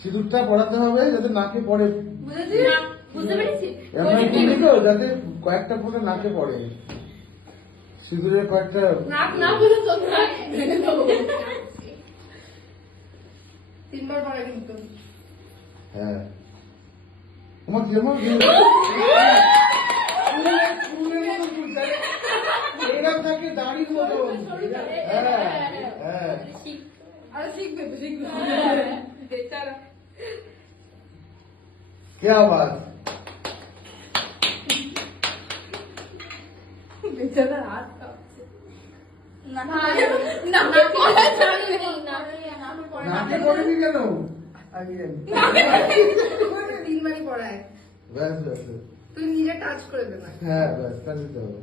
সিঁদুরটা পড়াতে হবে যাতে নাকে পড়ে, বুঝতে পেরেছি যাতে কয়েকটা ফোঁটা নাকে পড়ে, সিঁদুরের কয়েকটা তিনবার পড়া কিন্তু। হ্যাঁ তোমার যেমন এরকম থাকে দাড়ির মতো। হ্যাঁ হ্যাঁ আরে শিখবে তো শিখবে। क्या बात, বেচারার হাত কাঁপছে। নাকে পড়েনি কেন? তিনবারই পড়ায়, ব্যাস ব্যাস, তুই নিজে টাচ করে দে না। হ্যাঁ ব্যাস, তাহলে তো হবে।